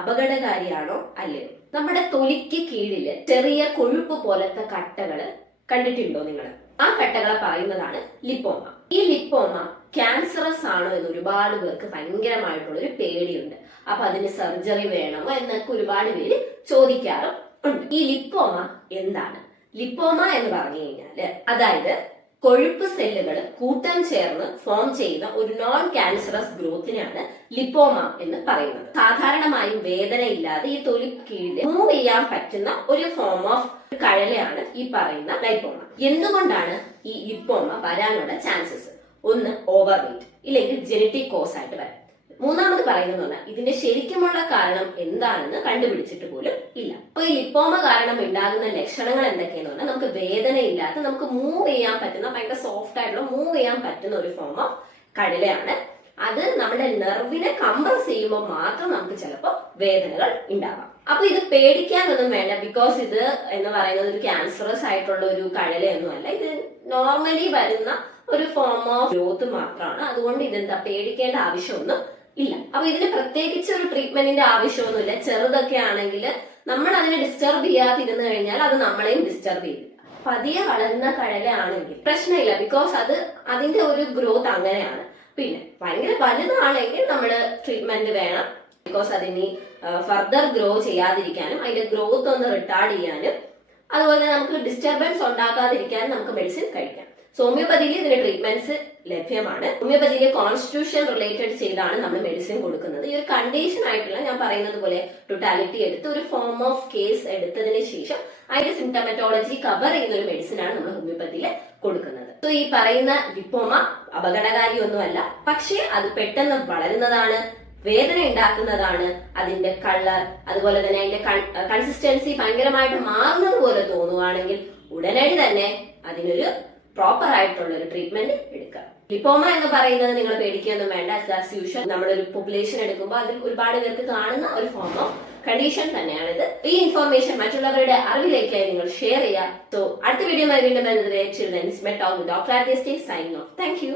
അപകടകാരിയാണോ അല്ലയോ നമ്മുടെ തൊലിക്ക് കീഴിൽ ചെറിയ കൊഴുപ്പ് പോലത്തെ കട്ടകൾ കണ്ടിട്ടുണ്ടോ നിങ്ങൾ ആ കട്ടകളെ പറയുന്നതാണ് ലിപ്പോമ. ഈ ലിപ്പോമ ക്യാൻസറസ് ആണോ എന്ന് ഒരുപാട് പേർക്ക് ഭയങ്കരമായിട്ടുള്ള ഒരു പേടിയുണ്ട്. അപ്പൊ അതിന് സർജറി വേണമോ എന്നൊക്കെ ഒരുപാട് പേര് ചോദിക്കാറും ഉണ്ട്. ഈ ലിപ്പോമ എന്താണ്? ലിപ്പോമ എന്ന് പറഞ്ഞു കഴിഞ്ഞാൽ അതായത് കൊഴുപ്പ് സെല്ലുകൾ കൂട്ടം ചേർന്ന് ഫോം ചെയ്യുന്ന ഒരു നോൺ ക്യാൻസറസ് ഗ്രോത്തിനാണ് ലിപ്പോമ എന്ന് പറയുന്നത്. സാധാരണമായും വേദനയില്ലാതെ ഈ തൊലി കീഴിൽ മൂവ് ചെയ്യാൻ പറ്റുന്ന ഒരു ഫോം ഓഫ് കഴലയാണ് ഈ പറയുന്ന ലൈപ്പോമ എന്തുകൊണ്ടാണ് ഈ ലിപ്പോമ വരാനുള്ള ചാൻസസ് ഒന്ന് ഓവർ വെയിറ്റ് ഇല്ലെങ്കിൽ ജനറ്റിക് കോസ് ആയിട്ട് വരാം. മൂന്നാമത് പറയുന്നത് പറഞ്ഞാൽ ഇതിന്റെ ശരിക്കുമുള്ള കാരണം എന്താണെന്ന് കണ്ടുപിടിച്ചിട്ട് പോലും ഇല്ല. അപ്പൊ ഈ ലിപ്പോമ കാരണം ഉണ്ടാകുന്ന ലക്ഷണങ്ങൾ എന്തൊക്കെയെന്ന് പറഞ്ഞാൽ നമുക്ക് വേദനയില്ലാത്ത നമുക്ക് മൂവ് ചെയ്യാൻ പറ്റുന്ന ഭയങ്കര സോഫ്റ്റ് ആയിട്ടുള്ള മൂവ് ചെയ്യാൻ പറ്റുന്ന ഒരു ഫോം ഓഫ് കടലയാണ്. അത് നമ്മുടെ നെർവിനെ കംപ്രസ് ചെയ്യുമ്പോൾ മാത്രം നമുക്ക് ചിലപ്പോൾ വേദനകൾ ഉണ്ടാവാം. അപ്പൊ ഇത് പേടിക്കാനൊന്നും വേണ്ട. ബിക്കോസ് ഇത് എന്ന് പറയുന്നത് ഒരു ക്യാൻസറസ് ആയിട്ടുള്ള ഒരു കഴലയൊന്നും അല്ല. ഇത് നോർമലി വരുന്ന ഒരു ഫോം ഓഫ് ഗ്രോത്ത് മാത്രമാണ്. അതുകൊണ്ട് ഇതെന്താ? പേടിക്കേണ്ട ആവശ്യമൊന്നും ഇല്ല. അപ്പൊ ഇതിന് പ്രത്യേകിച്ച് ഒരു ട്രീറ്റ്മെന്റിന്റെ ആവശ്യമൊന്നുമില്ല. ചെറുതൊക്കെ ആണെങ്കിൽ നമ്മൾ അതിനെ ഡിസ്റ്റർബ് ചെയ്യാതിരുന്നു കഴിഞ്ഞാൽ അത് നമ്മളെയും ഡിസ്റ്റർബ് ചെയ്യില്ല പതിയെ വളരുന്ന കഴലാണെങ്കിൽ പ്രശ്നമില്ല. ബിക്കോസ് അത് അതിന്റെ ഒരു ഗ്രോത്ത് അങ്ങനെയാണ്. പിന്നെ ഭയങ്കര വലുതാണെങ്കിൽ നമ്മൾ ട്രീറ്റ്മെന്റ് വേണം. ബിക്കോസ് അതിനി ഫർദർ ഗ്രോ ചെയ്യാതിരിക്കാനും അതിന്റെ ഗ്രോത്ത് ഒന്ന് റിട്ടാർഡ് ചെയ്യാനും അതുപോലെ നമുക്ക് ഡിസ്റ്റർബൻസ് ഉണ്ടാക്കാതിരിക്കാനും നമുക്ക് മെഡിസിൻ കഴിക്കാം. സോ ഹോമിയോപ്പതിയിൽ ഇതിന് ട്രീറ്റ്മെന്റ്സ് ലഭ്യമാണ്. ഹോമിയോപ്പതിയിലെ കോൺസ്റ്റിറ്റ്യൂഷൻ റിലേറ്റഡ് ചെയ്താണ് നമ്മൾ മെഡിസിൻ കൊടുക്കുന്നത്. ഈ ഒരു കണ്ടീഷൻ ആയിട്ടുള്ള ഞാൻ പറയുന്നത് പോലെ ടോട്ടാലിറ്റി എടുത്ത് ഒരു ഫോം ഓഫ് കേസ് എടുത്തതിന് ശേഷം അതിന്റെ സിംറ്റമറ്റോളജി കവർ ചെയ്യുന്ന ഒരു മെഡിസിൻ ആണ് നമ്മൾ ഹോമിയോപ്പതിയിൽ കൊടുക്കുന്നത്. സോ ഈ പറയുന്ന വിപ്പോമ അപകടകാരിയൊന്നുമല്ല. പക്ഷേ അത് പെട്ടെന്ന് വളരുന്നതാണ് വേദന ഉണ്ടാക്കുന്നതാണ് അതിന്റെ കളർ അതുപോലെ തന്നെ അതിന്റെ കൺസിസ്റ്റൻസി ഭയങ്കരമായിട്ട് മാറുന്നത് പോലെ തോന്നുവാണെങ്കിൽ ഉടനടി തന്നെ അതിനൊരു പ്രോപ്പർ ആയിട്ടുള്ള ഒരു ട്രീറ്റ്മെന്റ് എടുക്കുക ലിപ്പോമ എന്ന് പറയുന്നത് നിങ്ങൾ പേടിക്കുകയൊന്നും വേണ്ട. ആസ് യൂഷ്വൽ നമ്മളൊരു പോപ്പുലേഷൻ എടുക്കുമ്പോൾ അതിൽ ഒരുപാട് പേർക്ക് കാണുന്ന ഒരു ഫോം ഓഫ് കണ്ടീഷൻ തന്നെയാണിത്. ഈ ഇൻഫോർമേഷൻ മറ്റുള്ളവരുടെ അറിവിലേക്കായി നിങ്ങൾ ഷെയർ ചെയ്യുക. സോ അടുത്ത വീഡിയോ വീണ്ടും ബന്ധത്തിൽ doctor sign off thank you